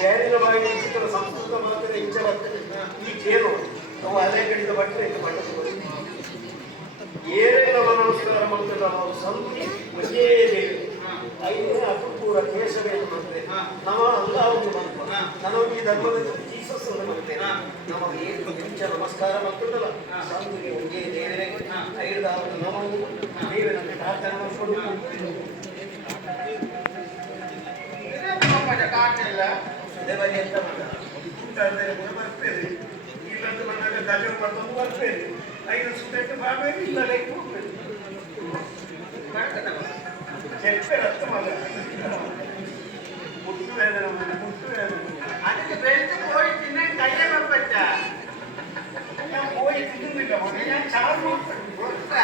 ಬೇರೆ ಬಾಯಿ ಚಿತ್ರ ಸಂಸ್ಕೃತ ಮಾತ್ರ ಇಂಚ ಬರ್ತದೆ ಈ ಕೇಳು ನಾವು ಅಲೆ ಕಡಿದ ಬಟ್ಟರೆ ಇದು ಬಟ್ಟೆ ಏನೇ ನಮ್ಮ ನಮಸ್ಕಾರ ಮಾಡ್ತೇವೆ ನಾವು ಸಂತಿ ಒಂದೇ ಐದನೇ ಅಪೂರ್ವ ಕೇಶವೇನು ಮಾಡ್ತೇವೆ ನಮ್ಮ ಅಲ್ಲಾವನ್ನು ಮಾಡ್ತೇವೆ ನನಗೆ ಈ ಧರ್ಮದ ಜೀಸಸ್ ಅನ್ನು ಮಾಡ್ತೇವೆ ನಮಗೆ ಇಂಚ ನಮಸ್ಕಾರ ಮಾಡ್ತಿದ್ದಲ್ಲ ಸಂತಿಗೆ ಒಂದೇ ದೇವರೇ ಐದು ನಮಗೂ ದೇವರ ಪ್ರಾರ್ಥನೆ ಮಾಡಿಕೊಂಡು ಕಾಟಿಲ್ಲ ಅದೇ ಬರೀ ಎಂತ ಮಾಡ್ತಾರೆ ಬರ್ತೇವೆ ಇಲ್ಲಂತೂ ಬಂದಾಗ ಗಜ ಬರ್ತಂದು ಬರ್ತೇವೆ ಐದು ಸುತ್ತಕ್ಕೆ ಮಾಡಬೇಕು ಇಲ್ಲ ಲೈಕ್ ಹೋಗ್ಬೇಕು ಚೆಪ್ಪೆ ರಕ್ತ ಮಗ ಮುಟ್ಟು ವೇದನೆ ಮುಟ್ಟು ವೇದನೆ ಅದಕ್ಕೆ ಬೆಳೆದು ಕೋಳಿ ತಿನ್ನ ಕೈಯೇ ಬರ್ಬೇಕ ಕೋಳಿ ತಿನ್ನಿಲ್ಲ ಮನೆ ಚಾಲು ಗೊತ್ತಾ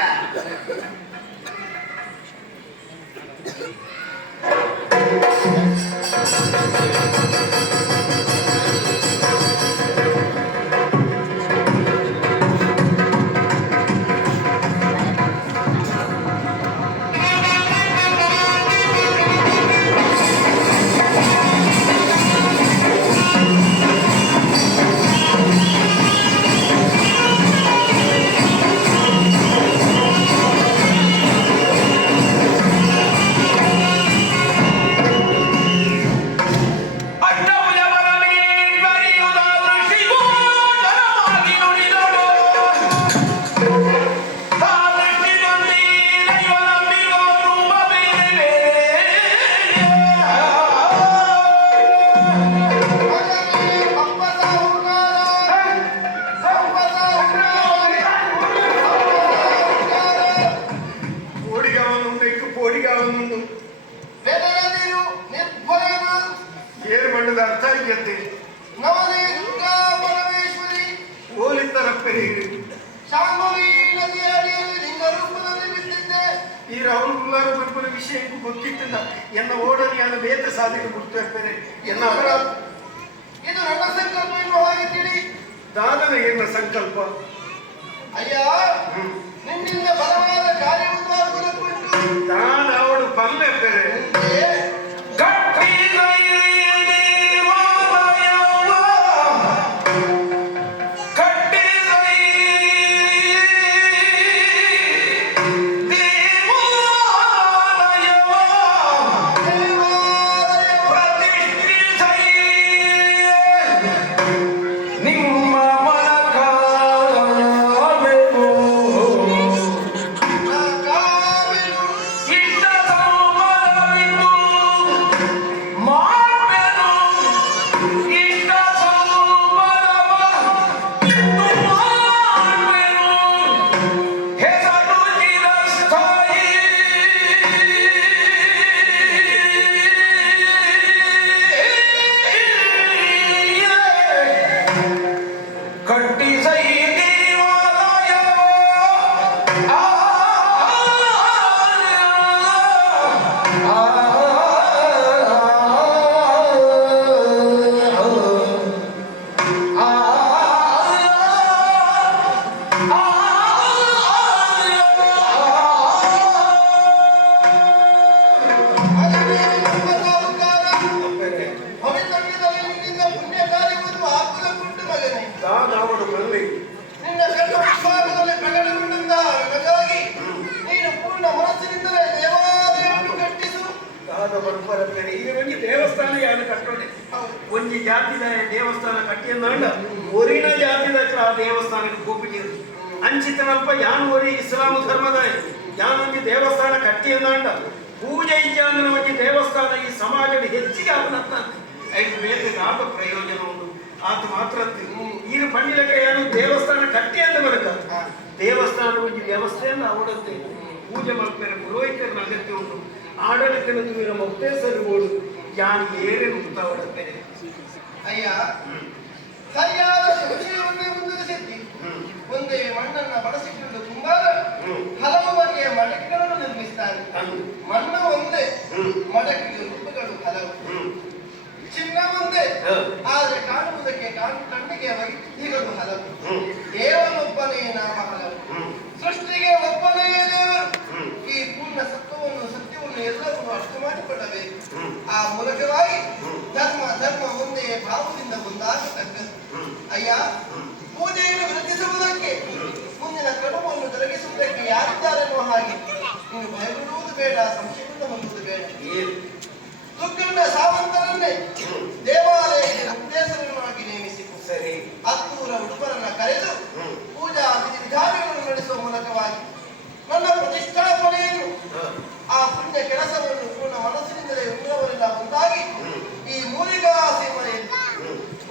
ಈ ರಾಹುಲ್ ಗುಲ್ಲಾರ ಬರ್ಬರ ವಿಷಯಕ್ಕೂ ಗೊತ್ತಿತ್ತಿಲ್ಲ ಎನ್ನ ಓಡನೆಯನ್ನು ಬೇತ ಸಾಧಿಗೆ ಬಿಡ್ತಾ ಇರ್ತೇನೆ ಎನ್ನ ಅಪರಾಧ ಇದು ನನ್ನ ಸಂಕಲ್ಪ ಎನ್ನುವ ಹಾಗೆ ತಿಳಿ ದಾನನ ಎನ್ನ ಸಂಕಲ್ಪ ಅಯ್ಯ ನಿನ್ನಿಂದ ಬಲವಾದ ಕಾರ್ಯವನ್ನು ಆಗುವುದಕ್ಕುಂಟು ದಾನ ಅವಳು ಪಲ್ಲೆ ಬೇರೆ ದೇವಸ್ಥಾನ ಯಾರು ಕಟ್ಟೋದೆ ಒಂಜಿ ಜಾತಿದ ದೇವಸ್ಥಾನ ಕಟ್ಟಿ ಅಂದ ಒರಿನ ಜಾತಿದ ದೇವಸ್ಥಾನಕ್ಕೆ ಹೋಗ್ಬಿಟ್ಟಿರು ಅಂಚಿತನಲ್ಪ ಯಾನು ಒರಿ ಇಸ್ಲಾಂ ಧರ್ಮದ ಯಾನೊಂದು ದೇವಸ್ಥಾನ ಕಟ್ಟಿ ಅಂದ ಪೂಜೆ ಇಚ್ಛಾಂದ್ರ ಒಂಜಿ ದೇವಸ್ಥಾನ ಈ ಸಮಾಜದ ಹೆಚ್ಚಿಗೆ ಆಗನಂತ ಐದು ಬೇಸಿಗೆ ಆದ ಪ್ರಯೋಜನ ಉಂಟು ಆತ ಮಾತ್ರ ಈರು ಪಂಡಿಲಕ್ಕೆ ಏನು ದೇವಸ್ಥಾನ ಕಟ್ಟಿ ಅಂತ ಬರಕ ದೇವಸ್ಥಾನ ಒಂಜಿ ವ್ಯವಸ್ಥೆಯನ್ನು ಅವಡಂತೆ ಪೂಜೆ ಮಲ್ಪೇರೆ ಪುರೋಹಿತರ ಅಗತ್ಯ ಉಂಟು ಆಡಳಿತದ ನೀರ ಮೊತ್ತೇಸರುಗಳು ಯಾನು ಏನೇನು ಉಂಟಾವಡಂತೆ ಅಯ್ಯ ಸರಿಯಾದ ವಿಷಯವನ್ನೇ ಮುಂದುವರಿಸಿದ್ದಿ ಒಂದೇ ಮಣ್ಣನ್ನ ಬಳಸಿಕೊಂಡು ತುಂಬಾ ಹಲವು ಬಗೆಯ ಮಡಕೆಗಳನ್ನು ನಿರ್ಮಿಸ್ತಾರೆ ಮಣ್ಣು ಒಂದೇ ಮಡಕೆಗೆ ರೂಪಗಳು ಹಲವು ಚಿನ್ನ ಒಂದೇ ಆದರೆ ಕಾಣುವುದಕ್ಕೆ ಕಣ್ಣಿಗೆ ವೈದ್ಯಗಳು ಹಲವು ದೇವನೊಬ್ಬನೇ ನಾಮ ಹಲವು ಸೃಷ್ಟಿಗೆ ಒಬ್ಬನೇ ದೇವರು ಈ ಪೂರ್ಣ ಸತ್ಯವನ್ನು ಎಲ್ಲರೂ ಅರ್ಥ ಮಾಡಿಕೊಳ್ಳಬೇಕು ಆ ಮೂಲಕವಾಗಿ ಧರ್ಮ ಒಂದೇ ಭಾವದಿಂದ ಮುಂದಾಗತಕ್ಕದ್ದು. ಅಯ್ಯ, ಪೂಜೆಯನ್ನು ವೃದ್ಧಿಸುವುದಕ್ಕೆ, ಮುಂದಿನ ಕ್ರಮವನ್ನು ತೊಲಗಿಸುವುದಕ್ಕೆ ಯಾರಿದ್ದಾರೆನ್ನುವ ಹಾಗೆ ನೀನು ಭಯಪಡುವುದು ಬೇಡ, ಸಂಶಯದಿಂದ ಹೊಂದುವುದು ಬೇಡ. ಸುಗ್ಗಣ್ಣ ಸಾವಂತರನ್ನೇ ದೇವಾಲಯಕ್ಕೆ ಉದ್ದೇಶವನ್ನಾಗಿ ನೇಮಿಸಿತು. ಸರಿ, 10 ಹುಡುಗರನ್ನ ಕರೆದು ಪೂಜಾ ವಿಧಿವಿಧಾನಗಳನ್ನು ನಡೆಸುವ ಮೂಲಕವಾಗಿ ನನ್ನ ಪ್ರತಿಷ್ಠಾಪನೆಯನ್ನು, ಆ ಪುಣ್ಯ ಕೆಲಸವನ್ನು ಪೂರ್ಣ ಮನಸ್ಸಿನಿಂದಲೇ ಉಳ್ಳವರೆಲ್ಲ ಮುಂದಾಗಿ ಈ ಮೂಲಿಕಾ ಸೀಮೆಯಲ್ಲಿ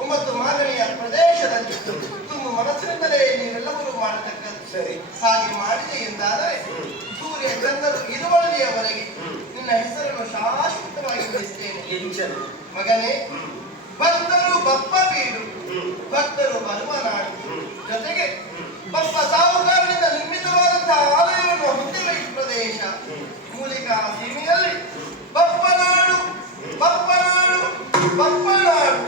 9 ಮಾಗಣಿಯ ಪ್ರದೇಶದಲ್ಲಿ ತುಂಬ ಮನಸ್ಸಿನಿಂದಲೇ ನೀವೆಲ್ಲರೂ ಮಾಡತಕ್ಕದ್ದು. ಸರಿ, ಹಾಗೆ ಮಾಡಿದೆ ಎಂದಾದರೆ ಸೂರ್ಯ ಚಂದ್ರರು ಇರುವಲ್ಲಿಯವರೆಗೆ ನಿನ್ನ ಹೆಸರನ್ನು ಶಾಶ್ವತವಾಗಿ ಉಳಿಸ್ತೇನೆ. ಮಗನೇ, ಭಕ್ತರು ಬಪ್ಪ ಬೀಡು, ಭಕ್ತರು ಬರುವ ನಾಡು, ಜೊತೆಗೆ ಬಪ್ಪ ಸಾಹುಕಾರರಿಂದ ನಿರ್ಮಿತವಾದಂತಹ ಆಲಯವನ್ನು ಹೊಂದಿರುವ ಈ ಪ್ರದೇಶ ಮೂಲಿಕಾ ಸೀಮೆಯಲ್ಲಿ ಬಪ್ಪನಾಡು ಬಪ್ಪನಾಡು ಬಪ್ಪನಾಡು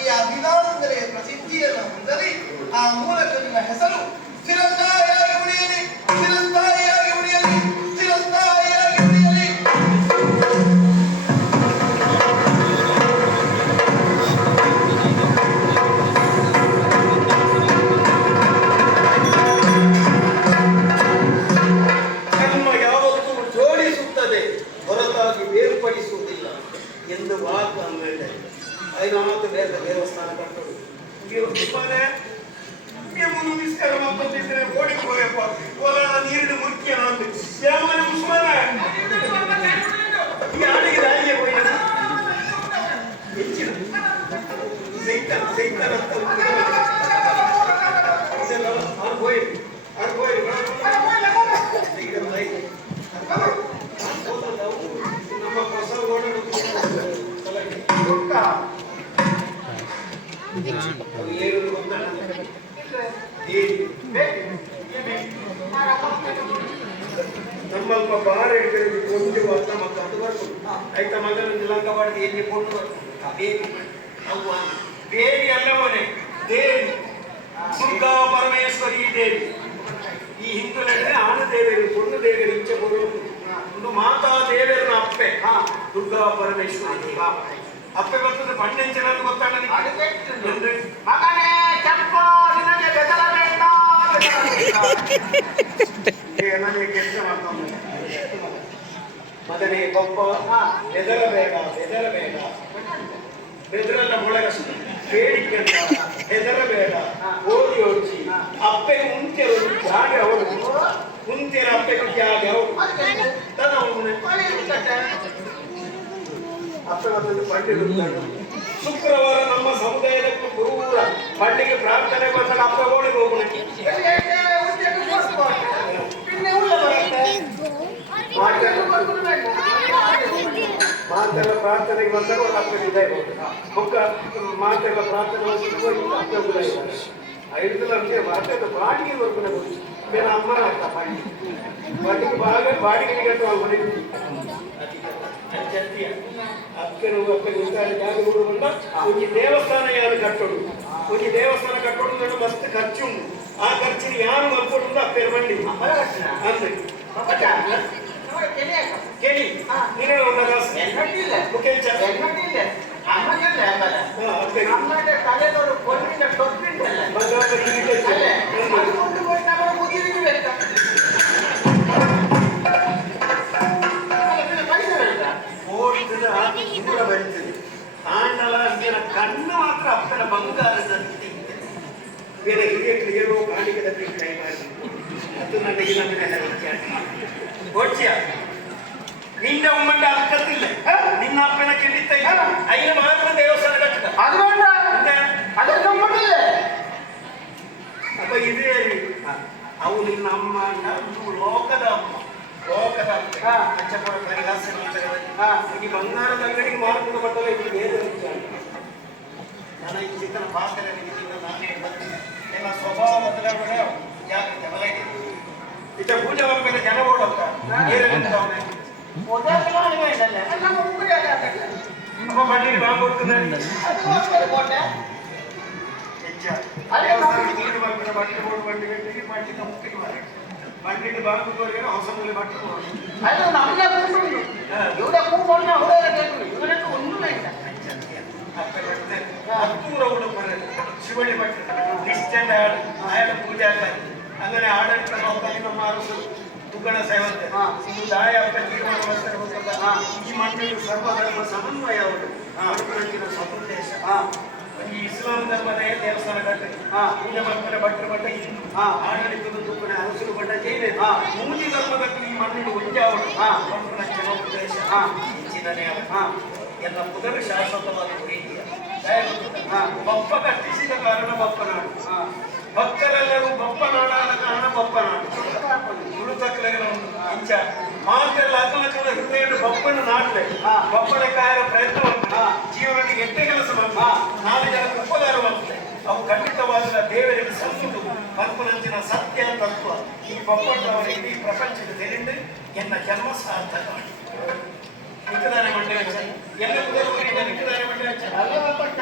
ಈ ಅಭಿಧಾನದಿಂದಲೇ ಪ್ರಸಿದ್ಧಿಯನ್ನು ಹೊಂದಲಿ. ಆ ಮೂಲಕ ನಿನ್ನ ಹೆಸರು ಚಿರಸ್ಥಾಯಿಯಾಗಿ ಉಳಿಯಲಿ, ಚಿರಸ್ಥಾಯಿಯಾಗಿ ಉಳಿಯಲಿ, ಚಿರಸ್ಥಾಯಿಯಾಗಿ ಉಳಿಯಲಿ. ಕರ್ಮ ಯಾವತ್ತೂ ಜೋಡಿಸುತ್ತದೆ, ಹೊರತಾಗಿ ಬೇರ್ಪಡಿಸುವುದಿಲ್ಲ ಎಂದು ವಾಕ್ ಅಂಗಡಿ 5 ಬೇರೆ ದೇವಸ್ಥಾನ ಕಟ್ಟೋದು ನಮಸ್ಕಾರ ಮಾಡ್ತಿದ್ರೆ ಓಡಿಗೆ ಹೋಯಪ್ಪ ಹೊಲ ನೀರಿನ ಮುಖ್ಯ ಶ್ಯಾಮನ ಮುಸ್ಮಾನ ಯಾರಿಗೆ ರಾಯಿಗೆ ಹೋಯ್ನ ಹೆಚ್ಚಿನ ಸೈತನ್ ಸೈತನ್ ಅಂತ ಇದೆಲ್ಲ ಹೋಯ್ ನಮ್ಮ ಹೊಸ ಓಡಲು ಏನು ಗೊತ್ತಾಗ ನಮ್ಮಲ್ಪ ಬಾರ ಹಿಡಿದು ಕೊಂಡು ಅಂತ ಮಕ್ಕಳು ಅದು ಬರ್ಬೋದು ಆಯ್ತಾ. ಮಗನ ಲಂಕವಾಡದ ಎಲ್ಲಿ ಕೊಂಡು ಬೇಬಿ ಅವ್ವ ದೇವಿ ಅಲ್ಲವನೇ ದೇವಿ ದುರ್ಗಾ ಪರಮೇಶ್ವರಿ ದೇವಿ. ಈ ಹಿಂದೂ ನಡೆದರೆ ಆಣ ದೇವಿಯರು ಕೊಂಡು ದೇವಿಯರು ಇಚ್ಛೆ ಕೊಡುವುದು ಒಂದು ಮಾತಾ ದೇವಿಯರನ್ನ ಅಪ್ಪೆ ದುರ್ಗಾ ಪರಮೇಶ್ವರಿ ದೇವ ಅಪ್ಪೆ ಬರ್ತದೆ. ಪಣ್ಣೆಂಚನ ಗೊತ್ತಾಗ ನನಗೆ ಕೆಲಸ ಮಾಡ್ತಾನೆ ಮಗನೇ ಪಪ್ಪ ಹೆದರಬೇಡ ಹೆದರಬೇಡ ಬೆದರಲ್ಲ ಮೊಳಗಷ್ಟು ಬೇಡಿಕೆ ಹೆದರಬೇಡ ಓದಿ ಓಡಿಸಿ ಅಪ್ಪೆ ಮುಂತೆಯವರು ಹಾಗೆ ಅವರು ಮುಂತೆಯ ಅಪ್ಪೆ ಹಾಗೆ ಅವರು ಅಪ್ಪೆ ಮತ್ತೊಂದು ಪಂಡಿತ ಶುಕ್ರವಾರ ನಮ್ಮ ಸಮುದಾಯದ ಗುರುವೂರ ಪಳ್ಳಿಗೆ ಪ್ರಾರ್ಥನೆ ಬರ್ತಾರೆ. ಅಪ್ಪ ಓಡಿಗೆ ಹೋಗ್ಲಿಕ್ಕೆ ಮಾತೆಲ್ಲ ಪ್ರಾರ್ಥನೆಗೆ ಬಂದಾಗ ಒಂದು ಅಪ್ಪ ಇದ್ದಾರೆ ಮುಖ ಮಾತೆಲ್ಲ ಪ್ರಾರ್ಥನೆ ಐದು ನಮಗೆ ಮಾತೆ ಬಾಡಿಗೆ ಬರ್ಕೊಂಡು ಬೇರೆ ಅಮ್ಮನ ಅರ್ಥ ಬಾಡಿಗೆ ಬಾಡಿಗೆ ಅಕ್ಕನು ಅಕ್ಕನ ಜಾಗ ಬಂದ ಒಂದು ದೇವಸ್ಥಾನ ಯಾರು ಕಟ್ಟೋಡು ಒಂದು ದೇವಸ್ಥಾನ ಕಟ್ಟೋಡು ಮಸ್ತ್ ಖರ್ಚು ಉಂಟು. ಆ ಖರ್ಚಿನ ಯಾರು ಮಲ್ಕೊಂಡು ಅಪ್ಪನ ಬಂಡಿ ಅಂದ್ರೆ ಕೇಳಿ ನೀನೇ ಬರ್ತದೆ ಆಂಡಲ ಕಣ್ಣು ಮಾತ್ರ ಅಪ್ಪನ ಬಂಗಾರದ ಬೇರೆ ಹಿರಿಯಕ್ಕೆ ಏನೋ ಕಾಣಿಕೆ ಟ್ರೈ ಮಾಡಿ ಅದು ನನಗೆ ಗೊತ್ತಿಯ ನಿನ್ನ ಉಮ್ಮಂಡ ಅಕ್ಕತ್ತಿಲ್ಲ ನಿನ್ನ ಅಪ್ಪನ ಕೆಡಿತ ಐದು ಮಾತ್ರ ದೇವಸ್ಥಾನ ಕಟ್ಟಿದ ಅಪ್ಪ ಇದೇ ಅವು ನಿನ್ನ ಅಮ್ಮ ಅಲ್ಲ ಲೋಕದ ಅಮ್ಮ ಲೋಕದ ಪಂಚಪುರ ಈ ಬಂಗಾರದ ಅಂಗಡಿಗೆ ಮಾರ್ಕೊಂಡು ಬಟ್ಟಲ್ಲ ಇದು ಬೇರೆ ನನ್ನ ಈ ಚಿಕ್ಕನ ಪಾತ್ರೆ ಎಲ್ಲ ಸ್ವಭಾವ ಬದಲಾವಣೆ ಜಾಗ್ರತೆ ಮಲಗಿ ಇತ ಪೂಜೆ ಮಾಡ್ಬೇಕು ಜನ ಓಡೋದ ಅಪ್ಪ ಬಡ್ಡಿ ಬಾಂಗ್ ಕೊಡ್ತದೆ ಬಟ್ಟೆ ಬೋರ್ಡ್ ಬಂಡಿ ಗಂಟೆಗೆ ಬಡ್ಡಿ ಮುಕ್ಕಿಗೆ ಮಾರ ಬಂಡಿಟ್ಟು ಬಾಂಗ್ ಕೊಡುವವರೆಗೆ ಹೊಸ ಮೂಲೆ ಬಟ್ಟೆ ಶಿವಳ್ಳಿ ಭಟ್ರು ನಿಶ್ಚಂದ ಆಯಾಲ ಪೂಜೆ ಆಗ್ತಾರೆ അങ്ങനെ ಆಡಳಿತ ನೋಡ್ತಾರೆ ನಮ್ಮ ಅರಸರು ತುಗಣ ಸೇವಂತೆ ಇದು ದಾಯಪ್ಪ ಜೀವನ ಈ ಮಣ್ಣಿನ ಸರ್ವಧರ್ಮ ಸಮನ್ವಯ ಅವರು ಮನುಕುಲಂಚಿನ ಸದುದ್ದೇಶ ಈ ಇಸ್ಲಾಂ ಧರ್ಮದ ದೇವಸ್ಥಾನ ಕಟ್ಟೆ ಪೂಜೆ ಮಾಡ್ತಾರೆ ಭಟ್ರು ಬಟ್ಟ ಹಿಂದೂ ಆಡಳಿತದ ತುಗಣ ಅರಸರು ಬಟ್ಟ ಜೈನ ಮೂಜಿ ಧರ್ಮದಲ್ಲಿ ಈ ಮಣ್ಣಿನ ಉಂಜಾವಳು ಮನುಕುಲಂಚಿನ ಉದ್ದೇಶ ಚಿಂತನೆ ಎಲ್ಲ ಪುನರ್ ಶಾಶ್ವತವಾದ ರೀತಿಯ ಬಪ್ಪ ಕಟ್ಟಿಸಿದ ಕಾರಣ ಬಪ್ಪನಾಡು ಭಕ್ತರೆಲ್ಲರೂ ಬಪ್ಪನಾಡಾದ ಕಾರಣ ಬಪ್ಪನಾಡು ತುಳುತಕ್ಕಲಗಳನ್ನು ಇಂಚ ಮಾತೆಲ್ಲ ಅಕ್ಕಲಕ್ಕಲ ಹೃದಯ ಬಪ್ಪನ ನಾಟ್ಲೆ ಬಪ್ಪನ ಕಾಯರ ಪ್ರಯತ್ನವನ್ನು ಜೀವನಕ್ಕೆ ಎಟ್ಟೆ ಕೆಲಸ ಬಂದ 4 ಜನಕ್ಕೆ ಉಪಕಾರವಾಗುತ್ತೆ ಅವು ಖಂಡಿತವಾದ ದೇವರಿಗೆ ಸಲ್ಲುವುದು ಬಪ್ಪನಂಚಿನ ಸತ್ಯ ತತ್ವ ಈ ಬಪ್ಪನವರ ಇಡೀ ಪ್ರಪಂಚದ ತೆರೆಂಡು ಎನ್ನ ಜನ್ಮ ಸಾರ್ಥಕ ನಿಕ್ಕದಾನೆ ಮಂಡೆ ವೆಚ್ಚ ಎಲ್ಲ ಕುದುರೆ ನಿಕ್ಕದಾನೆ ಮಂಡೆ ವೆಚ್ಚ ಅಲ್ಲಪಟ್ಟ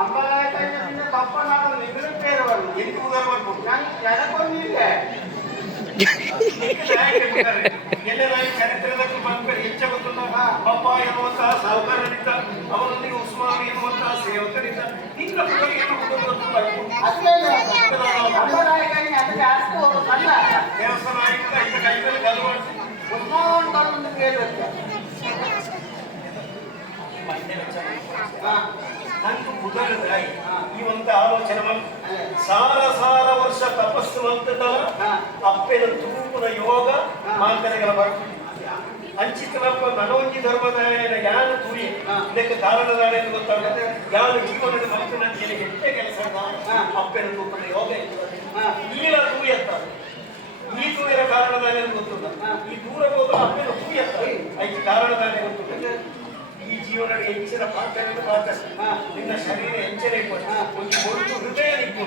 ಅಂಬಲಾಯಕದಿಂದ ಪಪ್ಪನಾಡು ನಿಗಲು ಪೇರವಲ್ಲ ಎಂಟು ಕುದುರೆ ಬರ್ಬೋದು ನಾನು ಕೆಳಕೊಂಡಿದ್ದೆ ಎಲ್ಲರಾಗಿ ಚರಿತ್ರೆದಕ್ಕೆ ಬಂದ್ಮೇಲೆ ಹೆಚ್ಚ ಗೊತ್ತುಂಟ ಪಪ್ಪ ಎನ್ನುವಂತಹ ಸಾಹುಕಾರನಿದ್ದ ಅವರೊಂದಿಗೆ ಉಸ್ಮಾನ್ ಎನ್ನುವಂತಹ ಸೇವಕರಿದ್ದ ನಿನ್ನ ಪುಟರಿಯನ್ನು ಅಂಬಲಾಯಕನಿಗೆ ಅದು ಜಾಸ್ತಿ ಹೋಗೋದಲ್ಲ ದೇವಸ್ಥಾನ ಆಯುಕ್ತ ಇಂಥ ಕೈಯಲ್ಲಿ ಗಲ್ವಾಡ್ಸಿ ಉಸ್ಮಾನ್ ಕಲ್ಲೊಂದು ಕೇಳಬೇಕು ಅಂದು ಬುಧರಾಯಿ ಈ ಒಂದು ಆಲೋಚನೆ ಸಾರ ವರ್ಷ ತಪಸ್ಸು ಅಂತದವ ಅಪ್ಪೆನ ತೂಪುನ ಯೋಗ ಮಾಂತನೆಗಳ ಬರ್ತೀವಿ ಅಂಚಿತನಪ್ಪ ಮನೋಂಜಿ ಧರ್ಮದ ಯಾನು ತೂಯಿ ಇದಕ್ಕೆ ಕಾರಣದಾರ ಎಂದು ಗೊತ್ತಾಗುತ್ತೆ ಯಾರು ಜೀವನದ ಮನಸ್ಸಿನ ಹೆಚ್ಚೆ ಕೆಲಸ ಅಪ್ಪೆನ ತೂಪನ ಯೋಗ ಈಲ ತೂಯತ್ತ ಈ ತೂಯಿನ ಕಾರಣದಾರ ಗೊತ್ತುಂಟ ಈ ದೂರ ಹೋದ ಅಪ್ಪೆನ ತೂಯತ್ತ ಐದು ಕಾರಣದಾರ ಗೊತ್ತುಂಟ ಈ ಜೀವನ ಹೆಚ್ಚಿನ ಪಾತ್ರವನ್ನು ಪಾತ್ರ ನಿನ್ನ ಶರೀರ ಹೆಚ್ಚಿನ ಒಂದು ಕೊಟ್ಟು ಹೃದಯ ನಿಂತು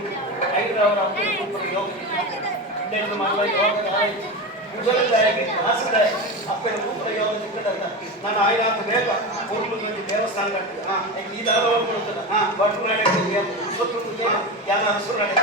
ಐದು ಅವರ ಅಪ್ಪನ ಯೋಗ ಇನ್ನೆಂದು ಮಾಡುವ ಯೋಗದ ಕುಶಲದಾಯಕ ಆಸದಾಯ ಅಪ್ಪನ ಕೂಪರ ಯೋಗ ಸಿಕ್ಕದಾಗ ನಾನು ಆಯ್ನಾತು ಬೇಗ ಕೊರ್ಲುದಲ್ಲಿ ದೇವಸ್ಥಾನ ಕಟ್ಟಿದ ಈ ದಾರವನ್ನು ಕೊಡುತ್ತದೆ ಭಟ್ರು ನಾಡೆ ಸುತ್ತು ಯಾನ ಹಸರು ನಾಡೆ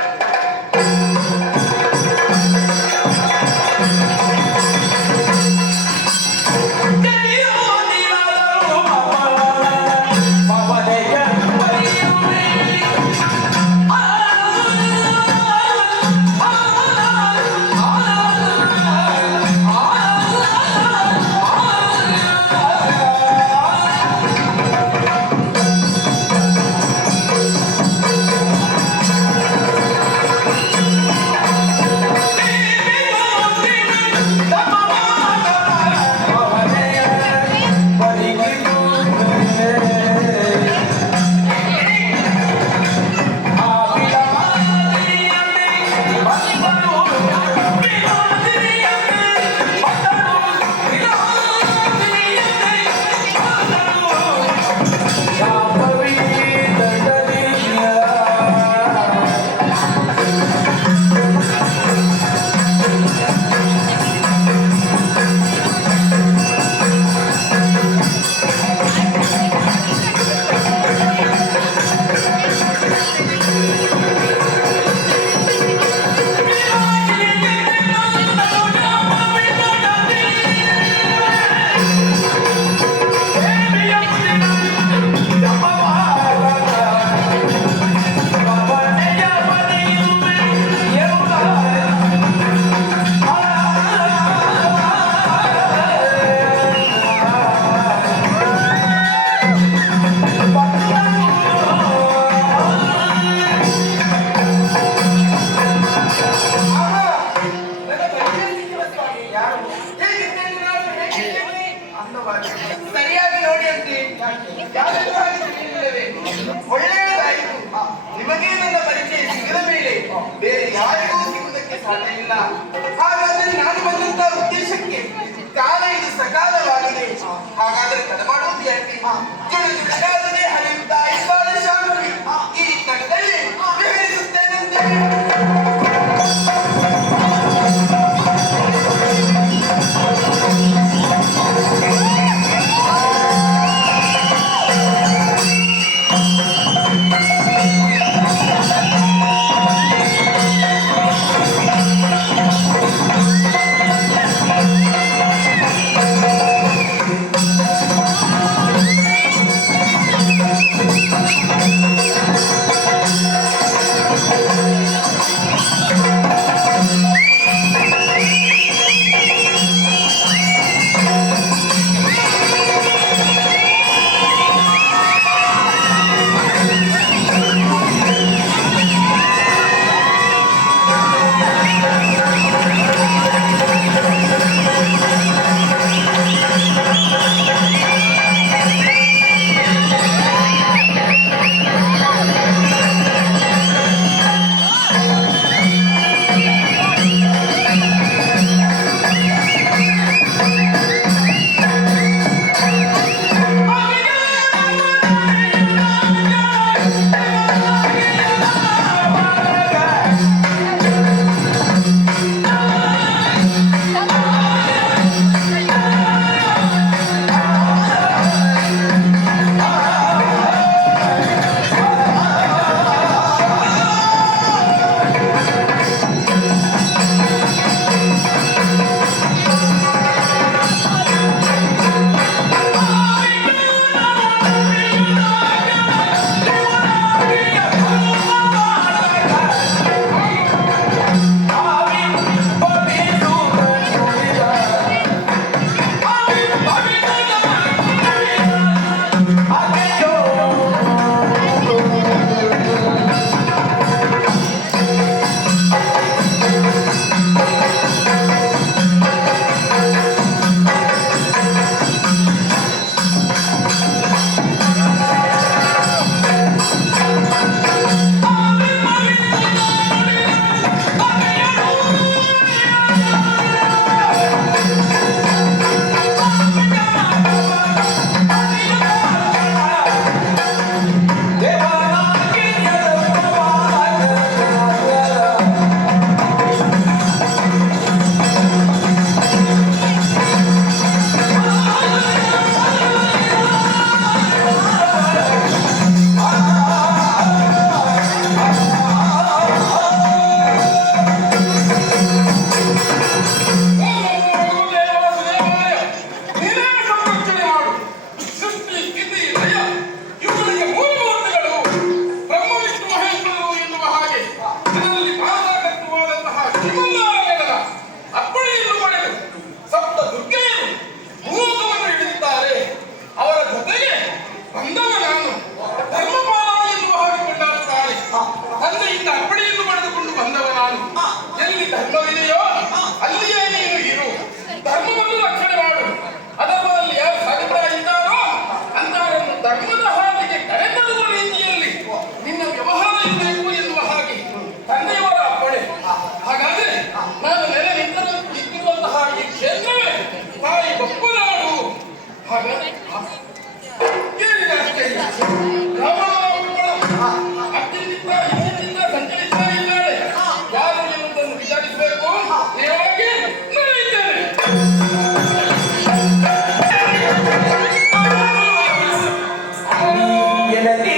ಸರಿಯಾಗಿ ನೋಡಿ ಅಂತೆ ಒಳ್ಳೆಯದಾಯಿತು ನಿಮಗೆ ನನ್ನ ಪರಿಚಯ ಸಿಗದ ಮೇಲೆ ಬೇರೆ ಯಾರಿಗೂ ಸಿಗುವುದಕ್ಕೆ ಸಾಧ್ಯ ಇಲ್ಲ ಹಾಗಾದರೆ ನಾನು ಬಂದಂತಹ ಉದ್ದೇಶಕ್ಕೆ ಕಾಲ ಇದು ಸಕಾಲವಾಗಿದೆ ಹಾಗಾದರೆ ತಡಮಾಡುವುದು ಯಾಕೆ ಜುಡುಜುಡುಗಾದರೆ ಹರಿಯುತ್ತಾ ಇಬ್ಬಾಳ ಶಾಂತಿ ಈ ತನದಲ್ಲಿ ವಿವರಿಸುತ್ತೇನೆಂತೆ ಹಾಗಾದ್ರೆ ಏನಿದೆ ಅಷ್ಟೇ? ಅತ್ತಿಂದ ಇತ್ತಿಂದ ಸಂಚರಿಸ್ತಾ ಇದ್ದಾರೆ. ಯಾರು ಎನ್ನುವುದನ್ನು ವಿಚಾರಿಸಬೇಕು. ನೇರವಾಗಿ ನಾನು ಇದ್ದೇನೆ. ಎನ್ನದೇ